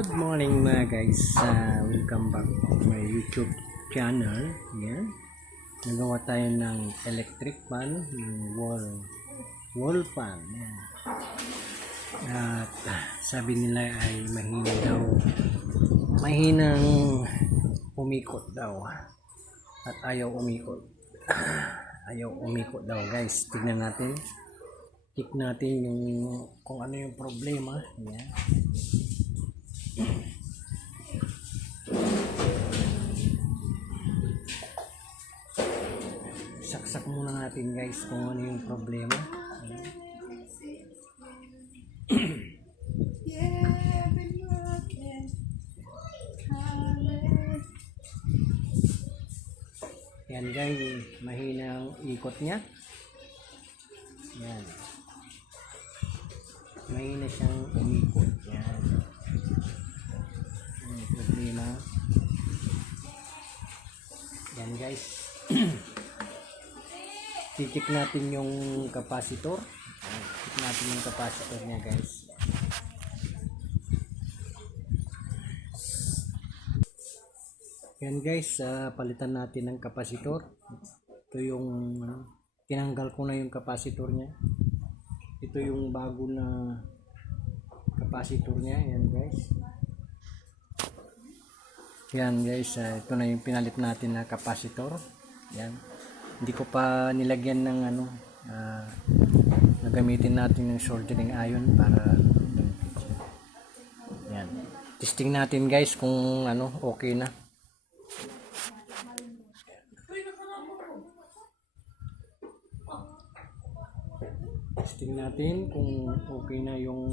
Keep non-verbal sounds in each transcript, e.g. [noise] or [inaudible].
Good morning mga guys. Uh, welcome back to my YouTube channel. Yan. Nagawa tayo ng electric fan, ng wall, wall fan. Yan. At ah, sabi nila ay mahina daw. Mahinang umikot daw. At ayaw umikot. [sighs] Ayaw umikot daw guys. Tignan natin. Check natin yung kung ano yung problema. Yan. Saksak muna natin guys kung ano yung problema. Yan guys, mahina ang ikot niya. Yan. Mahina siyang umikot. Yan. Yung problema. Yan guys. [clears throat] titik natin yung capacitor titik natin yung capacitor niya guys. Yan guys ah, palitan natin ng capacitor ito yung ah, tinanggal ko na yung capacitor niya. Ito yung bago na capacitor niya. Yan guys. Yan guys ah, ito na yung pinalit natin na capacitor yan hindi ko pa nilagyan ng ano uh, nagamitin natin ng soldering iron para yan. Testing natin guys kung ano okay na. Testing natin kung okay na yung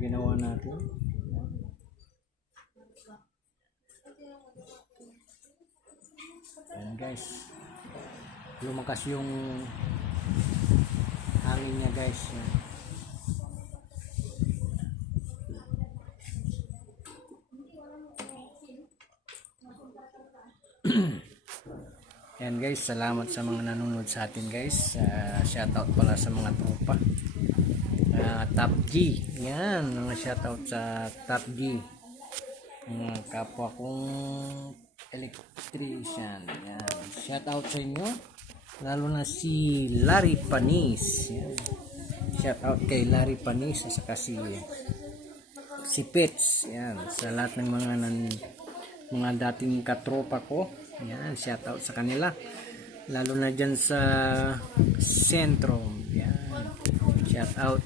ginawa natin. Yan guys lumakas yung hangin niya guys. [clears throat] Yan. guys. Salamat sa mga nanonood sa atin guys. Uh, shoutout pala sa mga tropa. Uh, top G. Yan mga shoutout sa top G. Mga kapwa kong electrician. Yan shoutout sa inyo lalo na si Larry Panis. Yan. shout out kay Larry Panis at saka si si Pets yan sa lahat ng mga nan, mga dating katropa ko. Yan shout out sa kanila. Lalo na dyan sa Centrum yan shout out.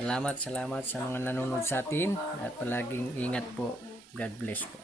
Salamat salamat sa mga nanonood sa atin. At palaging ingat po. God bless po